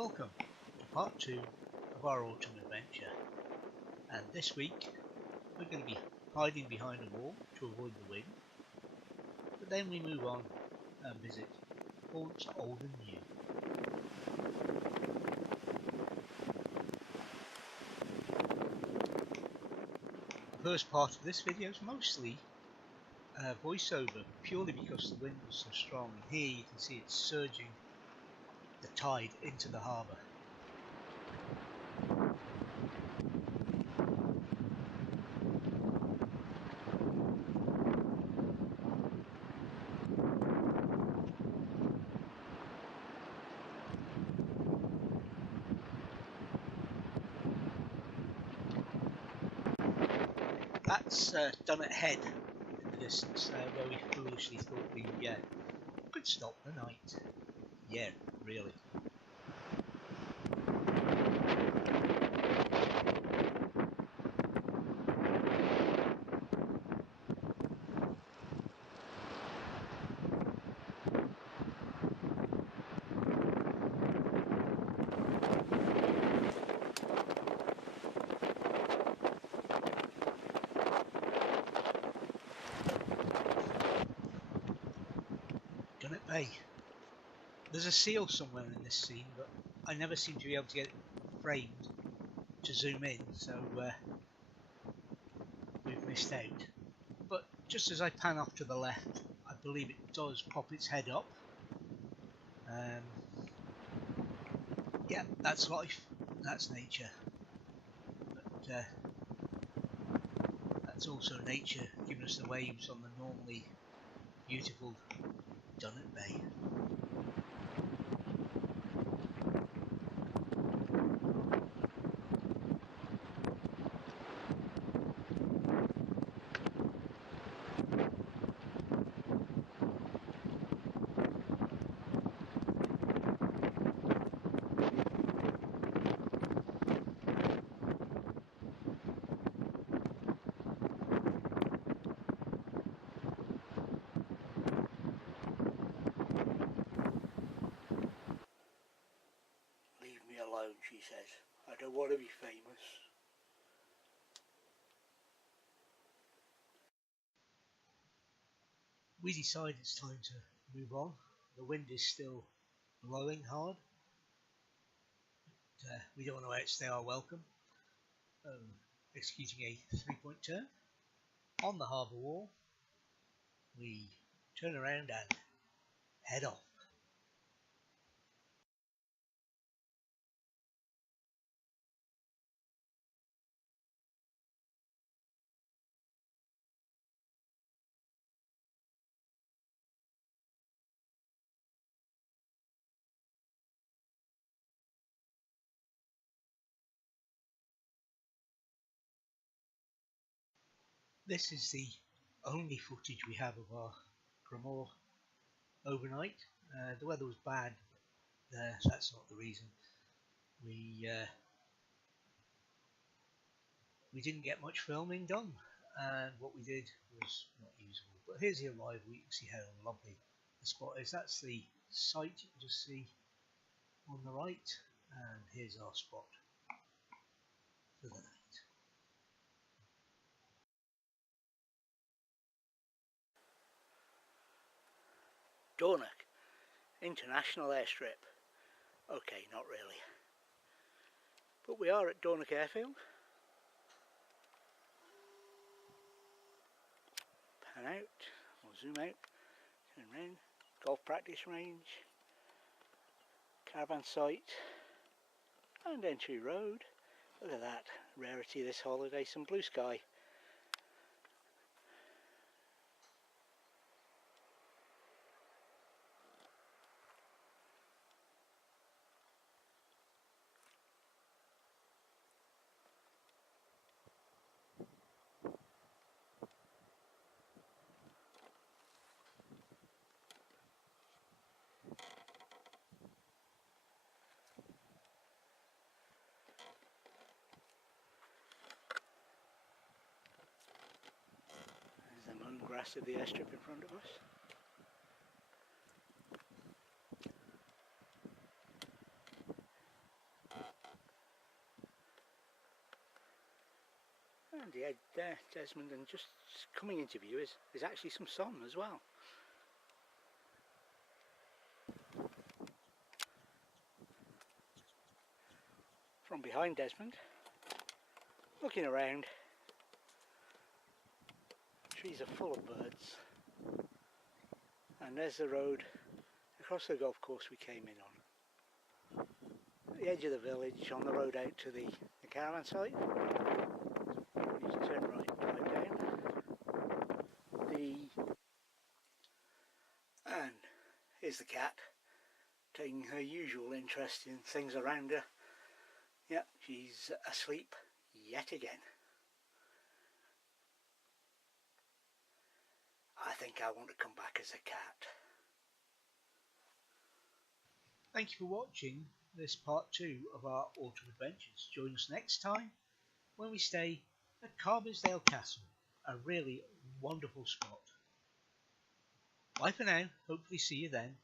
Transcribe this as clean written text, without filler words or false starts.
Welcome to part 2 of our autumn adventure, and this week we're going to be hiding behind a wall to avoid the wind, but then we move on and visit haunts old and new. The first part of this video is mostly voiceover, purely because the wind was so strong, and here you can see it's surging the tide into the harbour. That's Dunnet Head in the distance, where we foolishly thought we could stop the night. Yeah, really. Dunnet Bay. There's a seal somewhere in this scene, but I never seem to be able to get it framed to zoom in, so we've missed out. But just as I pan off to the left, I believe it does pop its head up. Yeah, that's life, that's nature. But that's also nature giving us the waves on the normally beautiful Dunnet Bay. Leave me alone, she says. I don't want to be famous. We decide it's time to move on. The wind is still blowing hard. But, we don't want to outstay our welcome. Executing a 3-point turn. On the harbour wall, we turn around and head off. This is the only footage we have of our Grimoire overnight. The weather was bad, but that's not the reason. We didn't get much filming done, and what we did was not usable. But here's the arrival. You can see how lovely the spot is. That's the site you can just see on the right, and here's our spot for the night. Dornoch International Airstrip. Okay, not really. But we are at Dornoch Airfield. Pan out, or zoom out, turn round. Golf practice range, caravan site, and entry road. Look at that, rarity this holiday, some blue sky. Grass of the airstrip in front of us. the edge there, Desmond, and just coming into view is actually some sun as well. From behind Desmond, looking around, trees are full of birds, and there's the road across the golf course we came in on. At the edge of the village, on the road out to the caravan site. You just turn right, drive down. And here's the cat, taking her usual interest in things around her. Yep, she's asleep yet again. I think I want to come back as a cat. Thank you for watching this part 2 of our autumn adventures. Join us next time when we stay at Carbinsdale Castle, a really wonderful spot. Bye for now, hopefully see you then.